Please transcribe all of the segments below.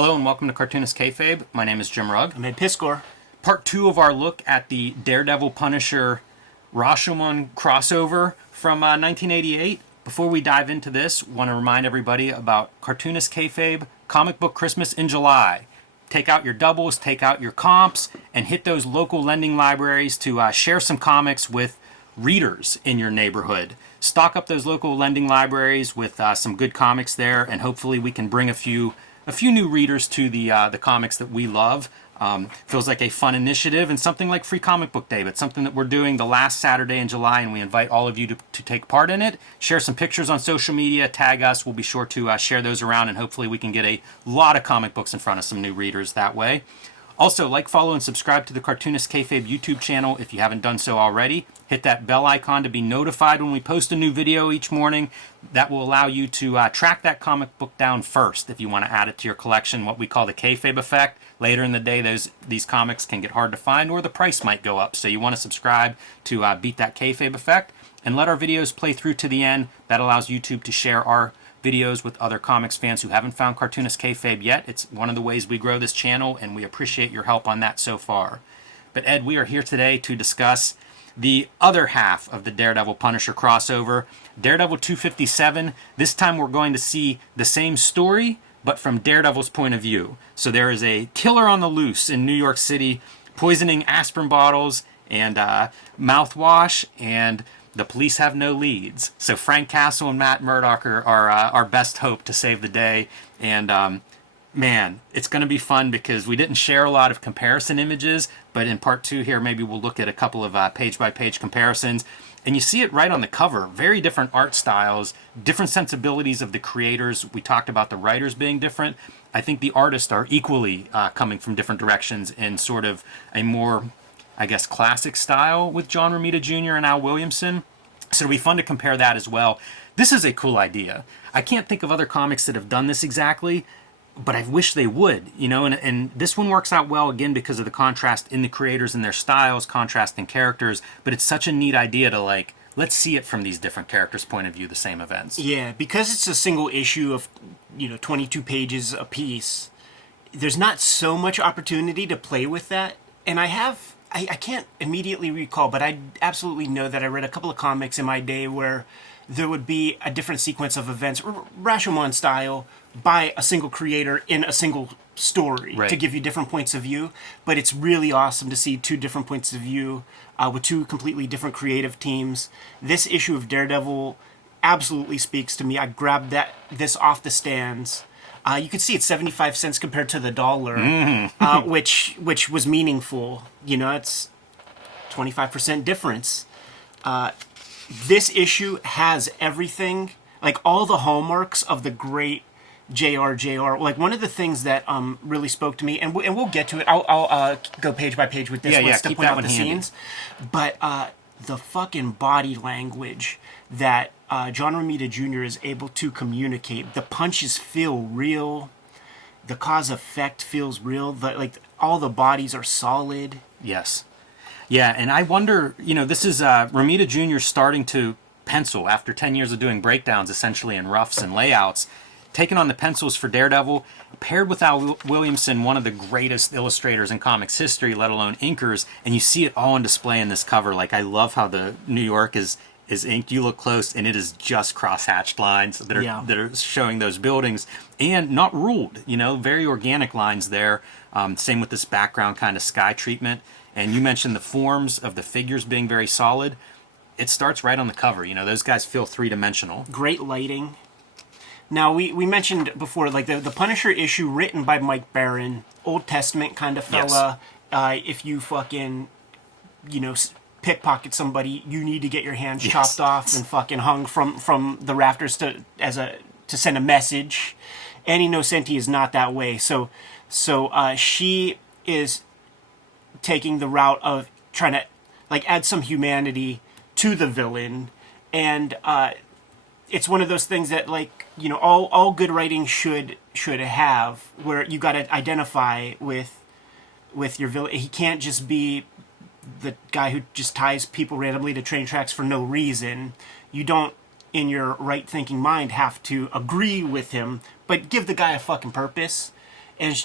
Hello and welcome to Cartoonist Kayfabe. My name is Jim Rugg. I'm Ed Piscor. Part 2 of our look at the Daredevil Punisher Rashomon crossover from 1988. Before we dive into this, I want to remind everybody about Cartoonist Kayfabe Comic Book Christmas in July. Take out your doubles, take out your comps, and hit those local lending libraries to share some comics with readers in your neighborhood. Stock up those local lending libraries with some good comics there, and hopefully we can bring a few new readers to the comics that we love. Feels like a fun initiative and something like Free Comic Book Day, but something that we're doing the last Saturday in July, and we invite all of you to take part in it. Share some pictures on social media, tag us. We'll be sure to share those around, and hopefully we can get a lot of comic books in front of some new readers that way. Also, like, follow, and subscribe to the Cartoonist Kayfabe YouTube channel if you haven't done so already. Hit that bell icon to be notified when we post a new video each morning. That will allow you to track that comic book down first if you want to add it to your collection, what we call the Kayfabe effect. Later in the day, these comics can get hard to find or the price might go up. So you want to subscribe to beat that Kayfabe effect and let our videos play through to the end. That allows YouTube to share our videos with other comics fans who haven't found Cartoonist Kayfabe yet. It's one of the ways we grow this channel, and we appreciate your help on that so far. But Ed, we are here today to discuss the other half of the Daredevil Punisher crossover, Daredevil 257. This time we're going to see the same story, but from Daredevil's point of view. So there is a killer on the loose in New York City, poisoning aspirin bottles and mouthwash, and the police have no leads. So Frank Castle and Matt Murdock are our best hope to save the day. And man, it's going to be fun because we didn't share a lot of comparison images, but in part 2 here, maybe we'll look at a couple of page-by-page comparisons. And you see it right on the cover. Very different art styles, different sensibilities of the creators. We talked about the writers being different. I think the artists are equally coming from different directions in sort of a more, I guess, classic style with John Romita Jr. and Al Williamson. So it'll be fun to compare that as well. This is a cool idea. I can't think of other comics that have done this exactly, but I wish they would, you know, and this one works out well, again, because of the contrast in the creators and their styles, contrast in characters, but it's such a neat idea to, like, let's see it from these different characters' point of view, the same events. Yeah, because it's a single issue of, 22 pages a piece, there's not so much opportunity to play with that, and I can't immediately recall, but I absolutely know that I read a couple of comics in my day where there would be a different sequence of events, Rashomon style, by a single creator in a single story, right, to give you different points of view. This it's really awesome to see two different points of view with two completely different creative teams. This issue of Daredevil absolutely speaks to me. I grabbed this off the stands. You could see it's 75 cents compared to the dollar, which was meaningful. It's 25% difference. This issue has everything, like all the hallmarks of the great JR. Like, one of the things that really spoke to me, and we'll get to it. I'll go page by page with this list to point out the scenes. But the fucking body language that John Romita Jr. is able to communicate. The punches feel real. The cause effect feels real. All the bodies are solid. Yes. Yeah, and I wonder, this is Romita Jr. starting to pencil after 10 years of doing breakdowns, essentially, in roughs and layouts. Taking on the pencils for Daredevil, paired with Al Williamson, one of the greatest illustrators in comics history, let alone inkers, and you see it all on display in this cover. Like, I love how the New York is inked. You look close, and it is just cross-hatched lines that are showing those buildings, and not ruled, very organic lines there. Same with this background kind of sky treatment. And you mentioned the forms of the figures being very solid. It starts right on the cover. Those guys feel three-dimensional. Great lighting. Now, we mentioned before, like, the Punisher issue written by Mike Baron, Old Testament kind of fella. Yes. If you fucking, pickpocket somebody, you need to get your hands chopped off and fucking hung from the rafters to send a message. Annie Nocenti is not that way. So she is taking the route of trying to, like, add some humanity to the villain, and it's one of those things that, like, all good writing should have, where you got to identify with your villain. He can't just be the guy who just ties people randomly to train tracks for no reason. You don't, in your right thinking mind, have to agree with him, but give the guy a fucking purpose. and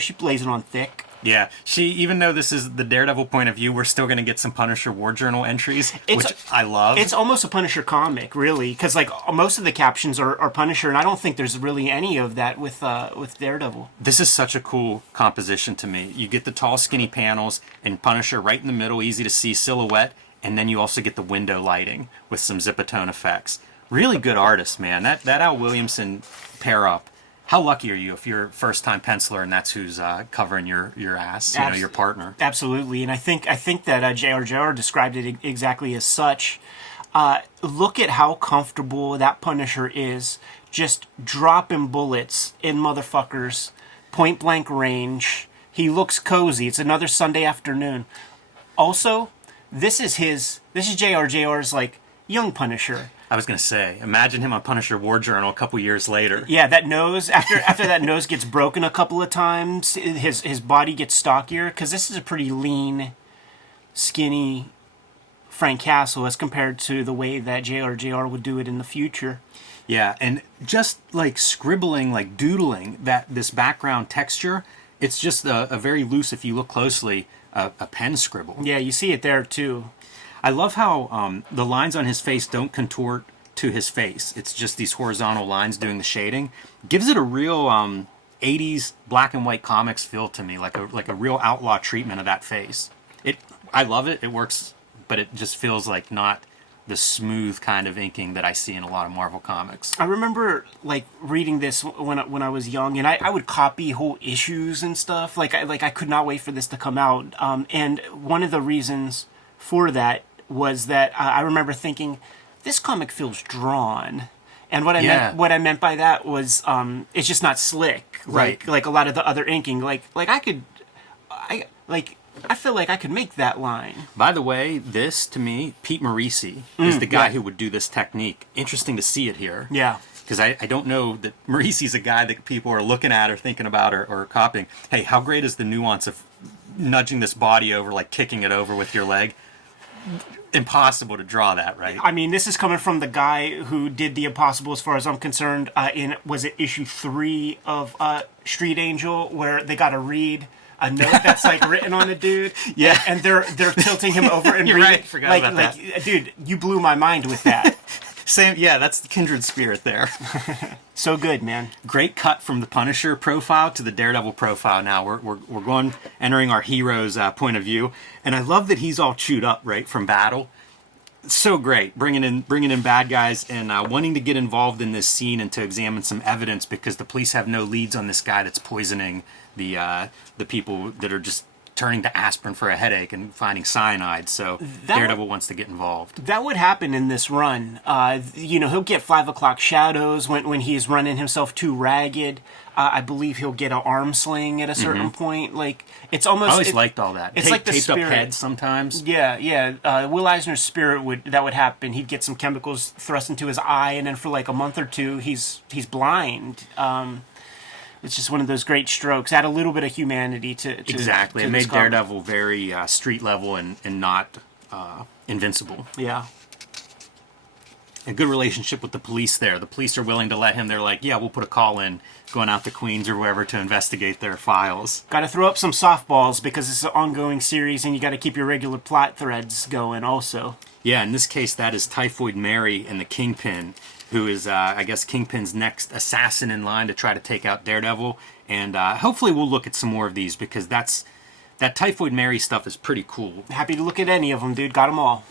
she lays it on thick. Yeah, even though this is the Daredevil point of view, we're still going to get some Punisher War Journal entries, which I love. It's almost a Punisher comic, really, because like most of the captions are Punisher, and I don't think there's really any of that with Daredevil. This is such a cool composition to me. You get the tall, skinny panels, and Punisher right in the middle, easy to see silhouette, and then you also get the window lighting with some Zipatone effects. Really good artist, man. That Al Williamson pair up. How lucky are you if you're a first-time penciler and that's who's covering your ass, your partner? Absolutely, and I think that J.R. described it exactly as such. Look at how comfortable that Punisher is, just dropping bullets in motherfuckers, point-blank range. He looks cozy. It's another Sunday afternoon. Also, this is J.R.'s like young Punisher. I was going to say, imagine him on Punisher War Journal a couple years later. Yeah, that nose, after that nose gets broken a couple of times, his body gets stockier, because this is a pretty lean, skinny Frank Castle as compared to the way that J.R. would do it in the future. Yeah, and just like scribbling, like doodling this background texture, it's just a very loose, if you look closely, a pen scribble. Yeah, you see it there too. I love how the lines on his face don't contort to his face. It's just these horizontal lines doing the shading. Gives it a real 80s black and white comics feel to me, like a real outlaw treatment of that face. I love it. It works, but it just feels like not the smooth kind of inking that I see in a lot of Marvel comics. I remember like reading this when I was young, and I would copy whole issues and stuff. I could not wait for this to come out. And one of the reasons for that was that I remember thinking, this comic feels drawn, and what I meant by that was it's just not slick, right? Like a lot of the other inking. I feel like I could make that line. By the way, this to me, Pete Morisi is the guy who would do this technique. Interesting to see it here. Yeah. Because I don't know that Morisi's a guy that people are looking at or thinking about or copying. Hey, how great is the nuance of nudging this body over, like kicking it over with your leg? Impossible to draw that, right? I mean, this is coming from the guy who did the impossible, as far as I'm concerned, was it issue 3 of Street Angel, where they got to read a note that's like written on a dude, yeah, and they're tilting him over and you're reading, right, forgot about that. Dude, you blew my mind with that. Same, yeah, that's the kindred spirit there. So good, man. Great cut from the Punisher profile to the Daredevil profile. Now we're entering our hero's point of view, and I love that he's all chewed up right from battle. It's so great, bringing in bad guys and wanting to get involved in this scene and to examine some evidence because the police have no leads on this guy that's poisoning the people that are just turning to aspirin for a headache and finding cyanide. So Daredevil wants to get involved. That would happen in this run. He'll get 5 o'clock shadows when he's running himself too ragged. I believe he'll get an arm sling at a certain point. Like, it's almost. I always liked all that. It's like the taped spirit. Up heads sometimes. Yeah. Will Eisner's spirit would happen. He'd get some chemicals thrust into his eye, and then for like a month or two, he's blind. It's just one of those great strokes. Add a little bit of humanity to exactly. To it made comic. Daredevil very street level and not invincible. Yeah. A good relationship with the police there. The police are willing to let him. They're like, yeah, we'll put a call in, going out to Queens or wherever to investigate their files. Got to throw up some softballs because it's an ongoing series, and you got to keep your regular plot threads going also. Yeah, in this case, that is Typhoid Mary and the Kingpin, who is, I guess, Kingpin's next assassin in line to try to take out Daredevil. And hopefully we'll look at some more of these because that Typhoid Mary stuff is pretty cool. Happy to look at any of them, dude. Got them all.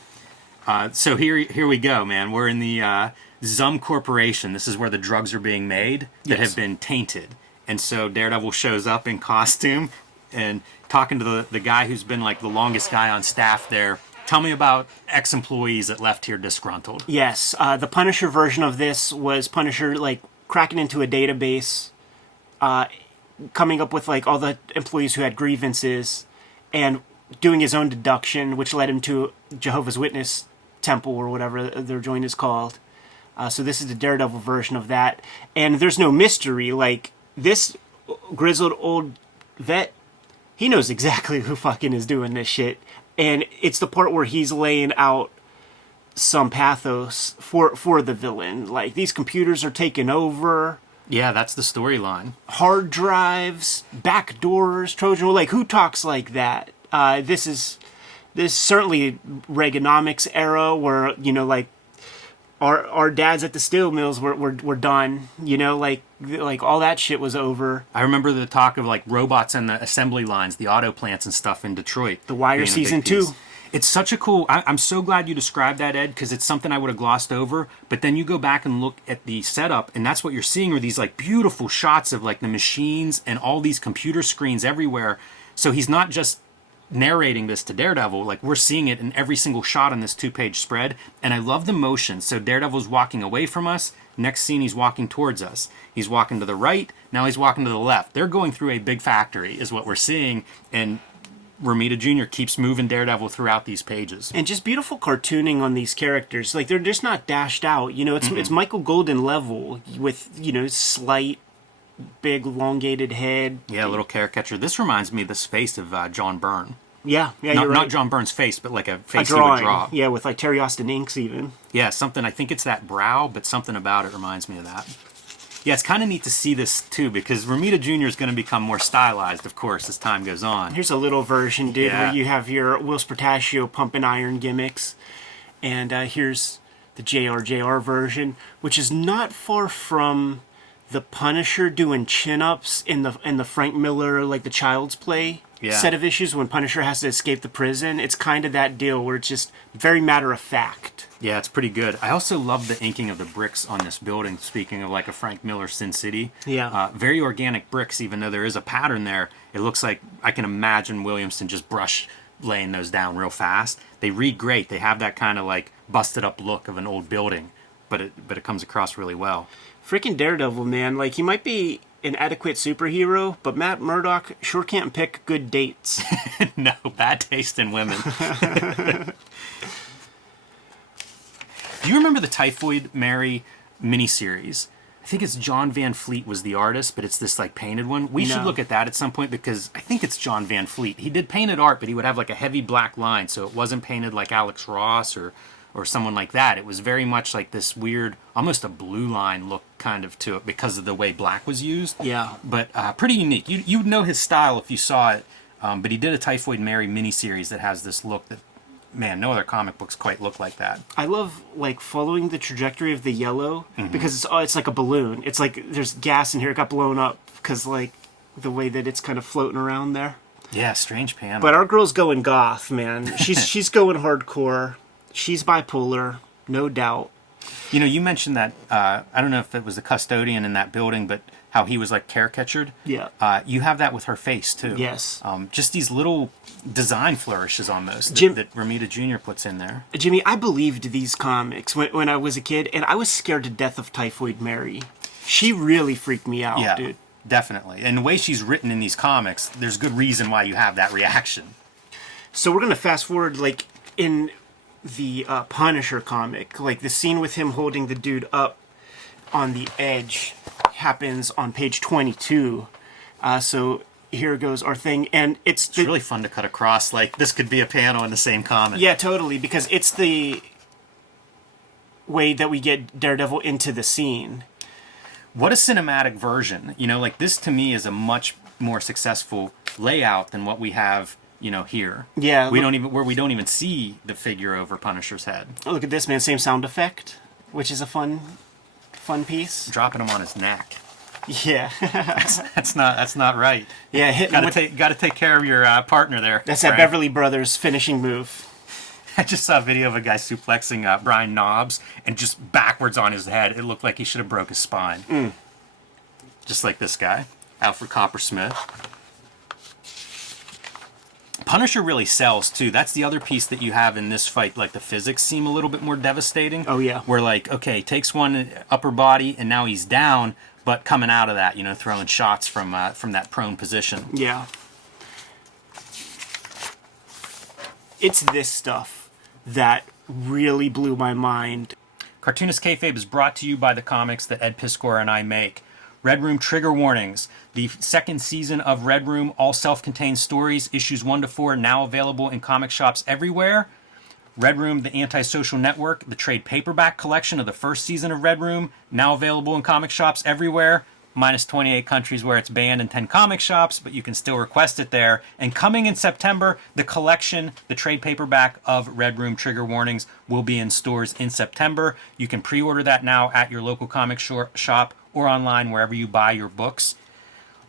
So here we go, man. We're in the Zum Corporation. This is where the drugs are being made that have been tainted. And so Daredevil shows up in costume and talking to the guy who's been like the longest guy on staff there. Tell me about ex-employees that left here disgruntled. Yes, the Punisher version of this was Punisher like cracking into a database, coming up with like all the employees who had grievances, and doing his own deduction, which led him to Jehovah's Witness temple or whatever their joint is called. So this is the Daredevil version of that, and there's no mystery. Like, this grizzled old vet, he knows exactly who fucking is doing this shit. And it's the part where he's laying out some pathos for the villain. Like, these computers are taking over. Yeah, that's the storyline. Hard drives, back doors, Trojan. Like, who talks like that? This is certainly Reaganomics era, where like our dads at the steel mills were done. Like all that shit was over. I remember the talk of like robots and the assembly lines, the auto plants and stuff in Detroit. The Wire season 2. It's such a cool... I'm so glad you described that, Ed, because it's something I would have glossed over. But then you go back and look at the setup, and that's what you're seeing are these like beautiful shots of like the machines and all these computer screens everywhere. So he's not just narrating this to Daredevil, like we're seeing it in every single shot on this 2-page spread. And I love the motion. So Daredevil's walking away from us. Next scene, he's walking towards us. He's walking to the right. Now he's walking to the left. They're going through a big factory is what we're seeing. And Romita Jr. keeps moving Daredevil throughout these pages. And just beautiful cartooning on these characters. Like, they're just not dashed out. It's Michael Golden level with, slight, big, elongated head. Yeah, a little caricature. This reminds me of this face of John Byrne. Yeah, you're right. Not John Byrne's face, but like a face he would draw. Yeah, with like Terry Austin inks even. Yeah, something, I think it's that brow, but something about it reminds me of that. Yeah, it's kind of neat to see this, too, because Romita Jr. is going to become more stylized, of course, as time goes on. Here's a little version, dude, where you have your Whilce Portacio pumping iron gimmicks. And here's the JR version, which is not far from the Punisher doing chin-ups in the Frank Miller, like the Child's Play set of issues when Punisher has to escape the prison. It's kind of that deal where it's just very matter-of-fact. Yeah, it's pretty good. I also love the inking of the bricks on this building, speaking of like a Frank Miller Sin City. Yeah. Very organic bricks, even though there is a pattern there. It looks like I can imagine Williamson just laying those down real fast. They read great. They have that kind of like busted up look of an old building, but it comes across really well. Freaking Daredevil, man. Like, he might be an adequate superhero, but Matt Murdock sure can't pick good dates. No, bad taste in women. Do you remember the Typhoid Mary miniseries? I think it's John Van Fleet was the artist, but it's this like painted one. We should look at that at some point because I think it's John Van Fleet. He did painted art, but he would have like a heavy black line, so it wasn't painted like Alex Ross or someone like that. It was very much like this weird, almost a blue line look kind of to it because of the way black was used. Yeah. But pretty unique. You'd know his style if you saw it, but he did a Typhoid Mary miniseries that has this look that, man, no other comic books quite look like that. I love like following the trajectory of the yellow because it's like a balloon. It's like there's gas in here. It got blown up because like the way that it's kind of floating around there. Yeah, strange panel. But our girl's going goth, man. She's going hardcore. She's bipolar, no doubt. You mentioned that, I don't know if it was the custodian in that building, but how he was like caricatured. Yeah. You have that with her face too. Yes. Just these little design flourishes almost that Romita Jr. puts in there. Jimmy, I believed these comics when I was a kid, and I was scared to death of Typhoid Mary. She really freaked me out, dude. Definitely. And the way she's written in these comics, there's good reason why you have that reaction. So we're going to fast forward, like, in the Punisher comic, like the scene with him holding the dude up on the edge happens on page 22. So here goes our thing, and it's really fun to cut across. Like, this could be a panel in the same comic. Yeah, totally, because it's the way that we get Daredevil into the scene. What a cinematic version. Like, this to me is a much more successful layout than what we have here. Yeah. We don't even see the figure over Punisher's head. Oh, look at this, man. Same sound effect, which is a fun piece. Dropping him on his neck. Yeah. that's not right. Yeah, gotta take care of your partner there. That's Frank. that Beverly Brothers finishing move. I just saw a video of a guy suplexing Brian Knobs and just backwards on his head. It looked like he should have broke his spine. Just like this guy, Alfred Coppersmith. Punisher really sells, too. That's the other piece that you have in this fight. Like, the physics seem a little bit more devastating. Oh, yeah. Where, like, okay, takes one upper body, and now he's down, but coming out of that, throwing shots from that prone position. Yeah. It's this stuff that really blew my mind. Cartoonist Kayfabe is brought to you by the comics that Ed Piskor and I make. Red Room Trigger Warnings. The second season of Red Room, all self-contained stories, issues 1 to 4, now available in comic shops everywhere. Red Room, the Antisocial Network, the trade paperback collection of the first season of Red Room, now available in comic shops everywhere. minus 28 countries where it's banned in 10 comic shops, but you can still request it there. And coming in September, the collection, the trade paperback of Red Room Trigger Warnings, will be in stores in September. You can pre-order that now at your local comic shop or online wherever you buy your books.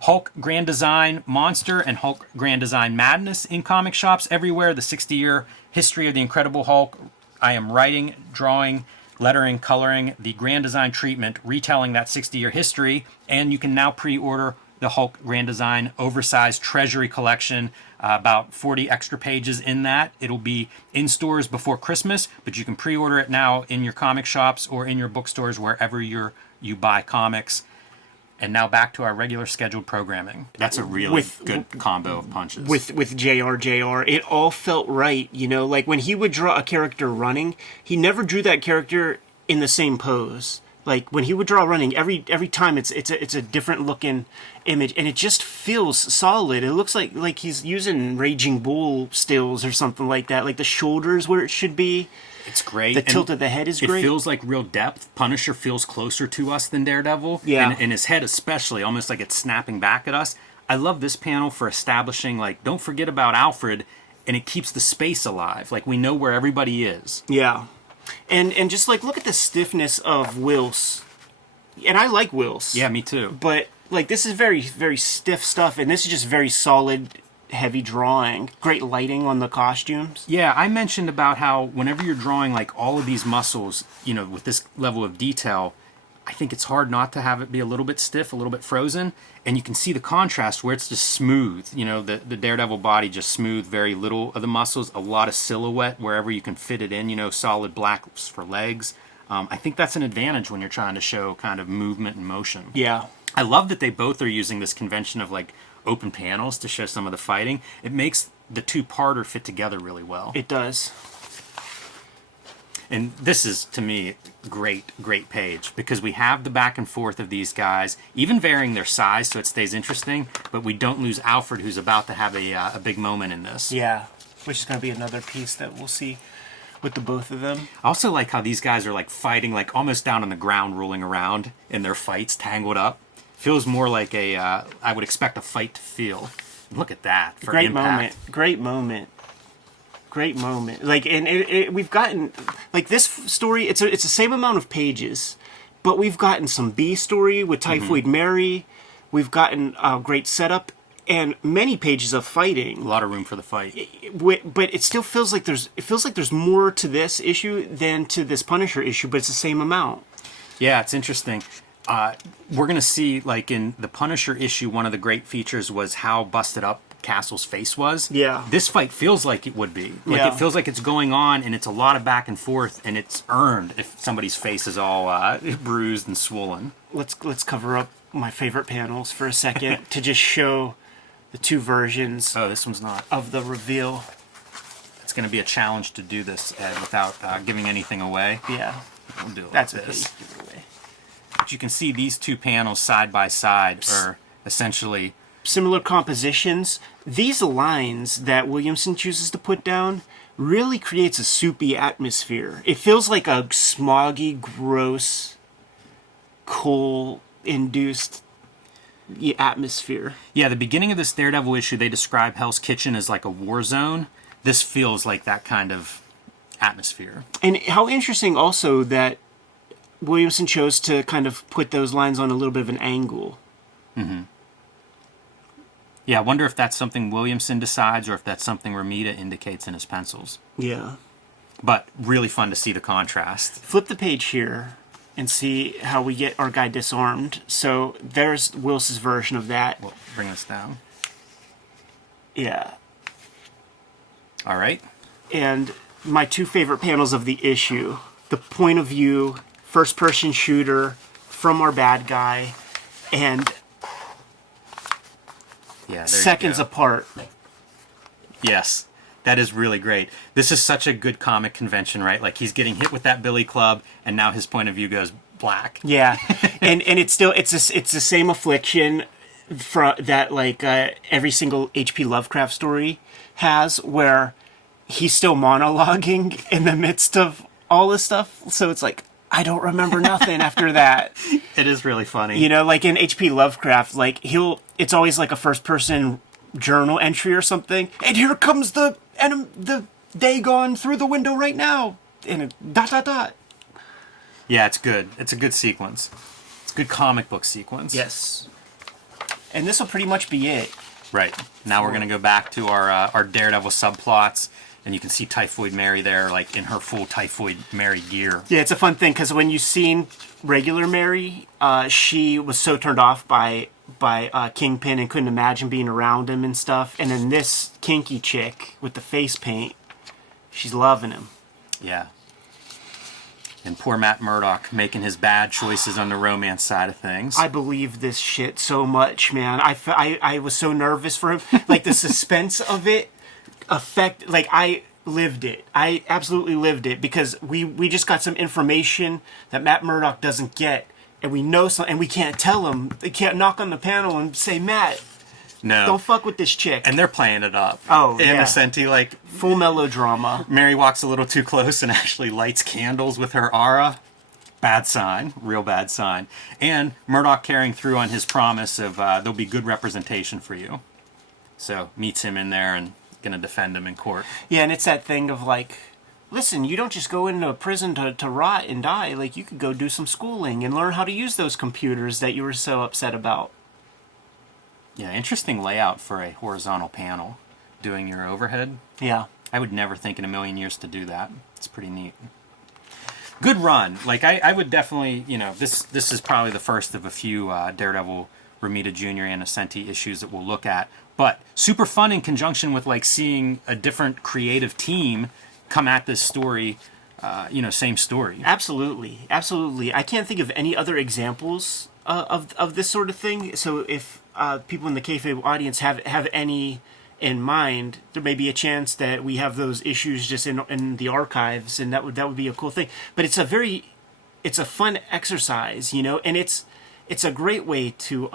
Hulk Grand Design Monster and Hulk Grand Design Madness in comic shops everywhere. The 60-year history of the Incredible Hulk. I am writing, drawing, lettering, coloring the Grand Design treatment, retelling that 60-year history, and you can now pre-order the Hulk Grand Design Oversized Treasury Collection, about 40 extra pages in that. It'll be in stores before Christmas, but you can pre-order it now in your comic shops or in your bookstores, wherever you buy comics. And now back to our regular scheduled programming. That's a really good combo of punches. With JR, it all felt right, you know? Like, when he would draw a character running, he never drew that character in the same pose. Like, when he would draw running, every time it's a different looking image, and it just feels solid. It looks like he's using Raging Bull stills or something like that. Like, the shoulders where it should be. It's great. The tilt of the head is great. It feels like real depth. Punisher feels closer to us than Daredevil. Yeah. And his head especially, almost like it's snapping back at us. I love this panel for establishing, like, don't forget about Alfred, and it keeps the space alive. Like, we know where everybody is. Yeah. And just, like, look at the stiffness of Whilce. And I like Whilce. Yeah, me too. But, like, this is very, very stiff stuff, and this is just very solid, heavy drawing. Great lighting on the costumes. Yeah, I mentioned about how whenever you're drawing, like, all of these muscles, you know, with this level of detail, I think it's hard not to have it be a little bit stiff, a little bit frozen, and you can see the contrast where it's just smooth. You know, the Daredevil body just smooth, very little of the muscles, a lot of silhouette wherever you can fit it in, you know, solid blacks for legs. I think that's an advantage when you're trying to show kind of movement and motion. Yeah. I love that they both are using this convention of, like, open panels to show some of the fighting. It makes the two-parter fit together really well. It does. And this is, to me, great page, because we have the back and forth of these guys, even varying their size so it stays interesting, but we don't lose Alfred, who's about to have a big moment in this. Yeah, which is going to be another piece that we'll see with the both of them. I also like how these guys are, like, fighting, like, almost down on the ground, rolling around in their fights, tangled up. Feels more like I would expect a fight to feel. Look at that. For Great impact. Great moment. Like, and we've gotten, like, this story, it's the same amount of pages, but we've gotten some B story with Typhoid Mary. We've gotten a great setup and many pages of fighting. A lot of room for the fight. But it still feels like there's more to this issue than to this Punisher issue, but it's the same amount. Yeah, it's interesting. We're going to see, like, in the Punisher issue, one of the great features was how busted up Castle's face was. Yeah. This fight feels like it would be. Like, Yeah. it feels like it's going on, and it's a lot of back and forth, and it's earned if somebody's face is all bruised and swollen. Let's cover up my favorite panels for a second to just show the two versions Oh, this one's not. of the reveal. It's going to be a challenge to do this, Ed, without giving anything away. Yeah. We'll do it like That's this. okay. Give it away. But you can see these two panels side by side are essentially... Similar compositions. These lines that Williamson chooses to put down really creates a soupy atmosphere. It feels like a smoggy, gross, coal-induced atmosphere. Yeah, the beginning of this Daredevil issue, they describe Hell's Kitchen as like a war zone. This feels like that kind of atmosphere. And how interesting also that Williamson chose to kind of put those lines on a little bit of an angle. Mm-hmm. Yeah, I wonder if that's something Williamson decides or if that's something Romita indicates in his pencils. Yeah. But really fun to see the contrast. Flip the page here and see how we get our guy disarmed. So there's Whilce's version of that. We'll bring this down. Yeah. All right. And my two favorite panels of the issue. The point of view, first-person shooter from our bad guy, and Yeah, there seconds you go. apart. Yes, that is really great. This is such a good comic convention, right? Like, he's getting hit with that billy club, and now his point of view goes black. Yeah, and it's still it's the same affliction that like every single H.P. Lovecraft story has, where he's still monologuing in the midst of all this stuff. So it's like, I don't remember nothing after that. It is really funny. You know, like in H.P. Lovecraft, like it's always like a first-person journal entry or something. And here comes the Dagon through the window right now. And dot. Yeah, it's good. It's a good sequence. It's a good comic book sequence. Yes. And this will pretty much be it. Right. Now we're going to go back to our Daredevil subplots. And you can see Typhoid Mary there, like in her full Typhoid Mary gear. Yeah, it's a fun thing because when you've seen regular Mary, she was so turned off by Kingpin and couldn't imagine being around him and stuff. And then this kinky chick with the face paint, she's loving him. Yeah. And poor Matt Murdock making his bad choices on the romance side of things. I believe this shit so much, man. I was so nervous for him. Like the suspense of it. Like I lived it. I absolutely lived it because we just got some information that Matt Murdock doesn't get, and we know some, and we can't tell him. They can't knock on the panel and say, Matt, no, don't fuck with this chick. And they're playing it up. Oh, yeah. Nocenti, like full melodrama. Mary walks a little too close and actually lights candles with her aura. Bad sign, real bad sign. And Murdock carrying through on his promise of there'll be good representation for you. So meets him in there and gonna defend him in court. Yeah, and it's that thing of like, listen, you don't just go into a prison to rot and die. Like, you could go do some schooling and learn how to use those computers that you were so upset about. Yeah, interesting layout for a horizontal panel doing your overhead. Yeah. I would never think in a million years to do that. It's pretty neat. Good run. Like, I would definitely, you know, this is probably the first of a few Daredevil, Romita Jr. and Nocenti issues that we'll look at. But super fun in conjunction with like seeing a different creative team come at this story, same story. Absolutely. I can't think of any other examples of this sort of thing. So if people in the Kayfabe audience have any in mind, there may be a chance that we have those issues just in the archives, and that would be a cool thing. But it's a fun exercise, you know, and it's a great way to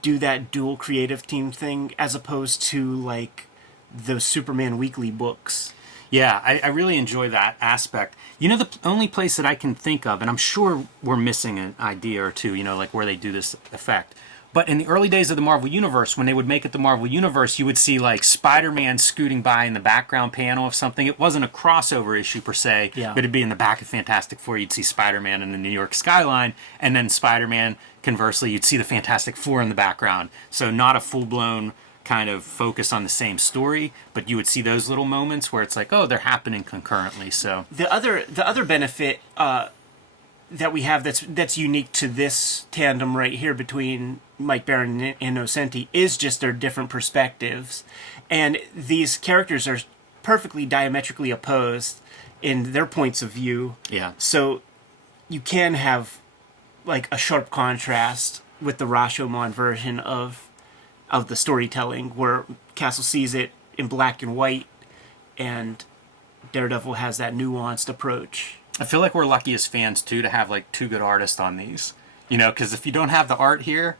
do that dual creative team thing as opposed to like those Superman weekly books. Yeah, I really enjoy that aspect. You know, the only place that I can think of, and I'm sure we're missing an idea or two, you know, like where they do this effect. But in the early days of the Marvel Universe, when they would make it the Marvel Universe, you would see like Spider-Man scooting by in the background panel of something. It wasn't a crossover issue per se, yeah. But it'd be in the back of Fantastic Four. You'd see Spider-Man in the New York skyline, and then Spider-Man, conversely, you'd see the Fantastic Four in the background. So not a full-blown kind of focus on the same story, but you would see those little moments where it's like, oh, they're happening concurrently. So the other benefit that we have that's unique to this tandem right here between Mike Baron and Nocenti is just their different perspectives, and these characters are perfectly diametrically opposed in their points of view. Yeah. So you can have like a sharp contrast with the Rashomon version of the storytelling, where Castle sees it in black and white, and Daredevil has that nuanced approach. I feel like we're lucky as fans, too, to have, like, two good artists on these. You know, because if you don't have the art here,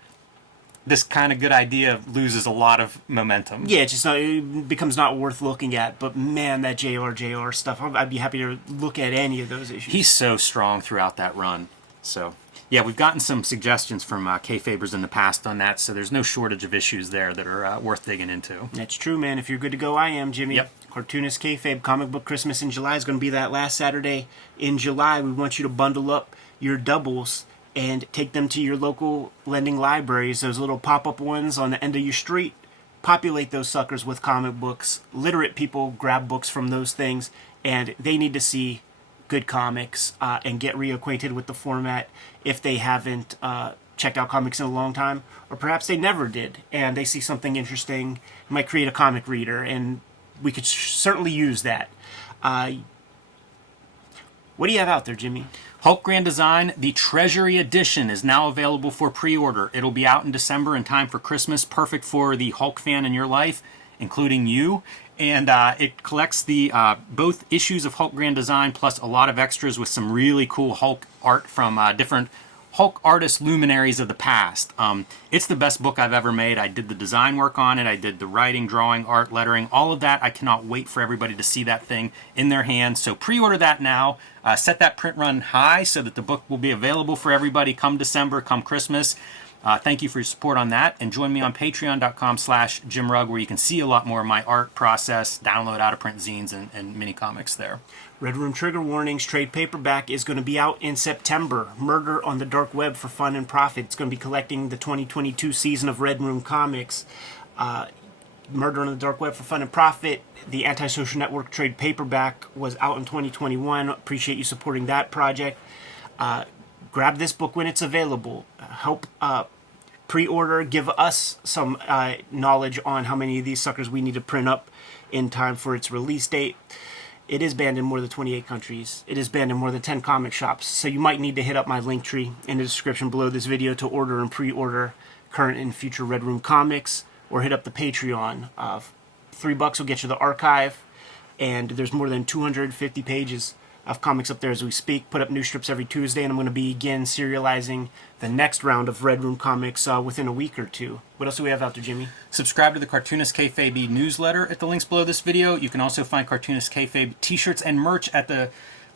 this kind of good idea loses a lot of momentum. Yeah, it becomes not worth looking at. But, man, that JR stuff, I'd be happy to look at any of those issues. He's so strong throughout that run. So, yeah, we've gotten some suggestions from Kayfabers in the past on that, so there's no shortage of issues there that are worth digging into. That's true, man. If you're good to go, I am, Jimmy. Yep. Cartoonist Kayfabe, Comic Book Christmas in July is going to be that last Saturday in July. We want you to bundle up your doubles and take them to your local lending libraries, those little pop-up ones on the end of your street. Populate those suckers with comic books. Literate people grab books from those things, and they need to see good comics and get reacquainted with the format if they haven't checked out comics in a long time, or perhaps they never did, and they see something interesting, might create a comic reader, and we could certainly use that. What do you have out there, Jimmy? Hulk Grand Design, the Treasury Edition, is now available for pre-order. It'll be out in December in time for Christmas, perfect for the Hulk fan in your life, including you. And it collects the both issues of Hulk Grand Design plus a lot of extras with some really cool Hulk art from different Hulk artist luminaries of the past. It's the best book I've ever made. I did the design work on it. I did the writing, drawing, art, lettering, all of that. I cannot wait for everybody to see that thing in their hands. So pre-order that now. Set that print run high so that the book will be available for everybody come December, come Christmas. Thank you for your support on that. And join me on patreon.com/JimRugg, where you can see a lot more of my art process, download out-of-print zines and mini comics there. Red Room Trigger Warnings trade paperback is going to be out in September. Murder on the Dark Web for Fun and Profit. It's going to be collecting the 2022 season of Red Room Comics. Murder on the Dark Web for Fun and Profit, the Antisocial Network trade paperback, was out in 2021. Appreciate you supporting that project. Grab this book when it's available. Help pre-order. Give us some knowledge on how many of these suckers we need to print up in time for its release date. It is banned in more than 28 countries. It is banned in more than 10 comic shops. So you might need to hit up my link tree in the description below this video to order and pre-order current and future Red Room comics, or hit up the Patreon. $3 will get you the archive, and there's more than 250 pages of comics up there as we speak. Put up new strips every Tuesday, and I'm going to begin serializing the next round of Red Room comics within a week or two. What else do we have out there, Jimmy? Subscribe to the Cartoonist Kayfabe newsletter at the links below this video. You can also find Cartoonist Kayfabe t-shirts and merch at the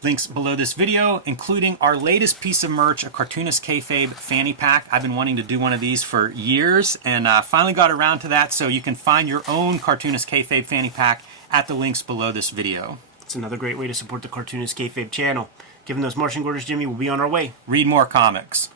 links below this video, including our latest piece of merch, a Cartoonist Kayfabe fanny pack. I've been wanting to do one of these for years, and finally got around to that, so you can find your own Cartoonist Kayfabe fanny pack at the links below this video. It's another great way to support the Cartoonist Kayfabe channel. Given those marching orders, Jimmy, we'll be on our way. Read more comics.